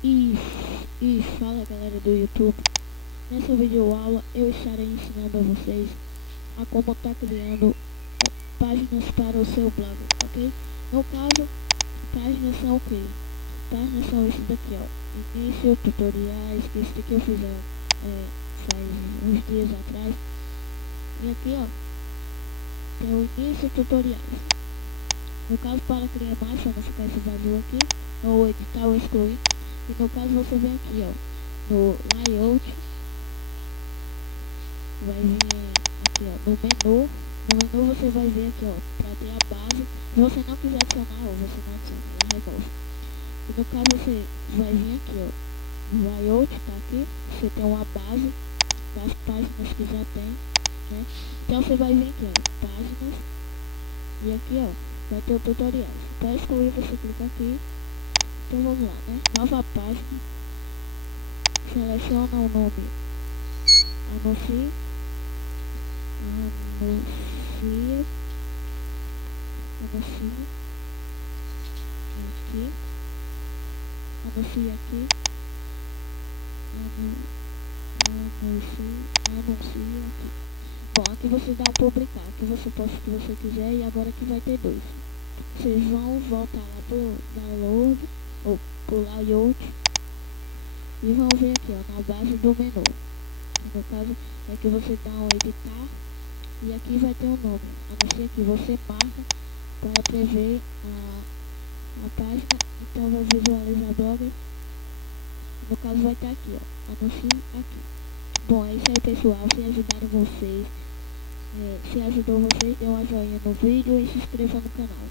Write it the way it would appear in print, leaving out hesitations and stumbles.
E fala galera do YouTube, nessa videoaula eu estarei ensinando a vocês a como estar criando páginas para o seu blog, ok? No caso, páginas são o que? Páginas são esses daqui, ó, início, tutoriais, que esse daqui eu fiz faz uns dias atrás. E aqui ó, tem o início, tutoriais. No caso, para criar mais, só não ficar esse vazio aqui, ou editar ou excluir. E no caso você vem aqui ó, no layout, vai vir aqui ó, no menu você vai ver aqui ó, para ter a base. Se você não quiser adicionar, ou você não adiciona, remove. E no caso você vai vir aqui ó, no layout, tá aqui, você tem uma base das páginas que já tem, né? Então você vai vir aqui ó, páginas, e aqui ó, vai ter o tutoriais. Para excluir você clica aqui. Então vamos lá, né? Nova página. Seleciona o nome. Anuncie. Anuncie. Aqui. Anuncie aqui. Anuncie aqui. Bom, aqui você dá um publicar. Aqui você posta o que você quiser. E agora aqui vai ter dois. Vocês vão voltar lá pro download ou pro layout e vão ver aqui ó, na base do menu. No caso é que você dá um editar e aqui vai ter um nome. Anuncie aqui, você marca para prever a página, então vai visualizar blog. No caso vai estar aqui ó, anuncie aqui. Bom, é isso aí pessoal, se ajudaram vocês, se ajudou vocês, dê uma joinha no vídeo e se inscreva no canal.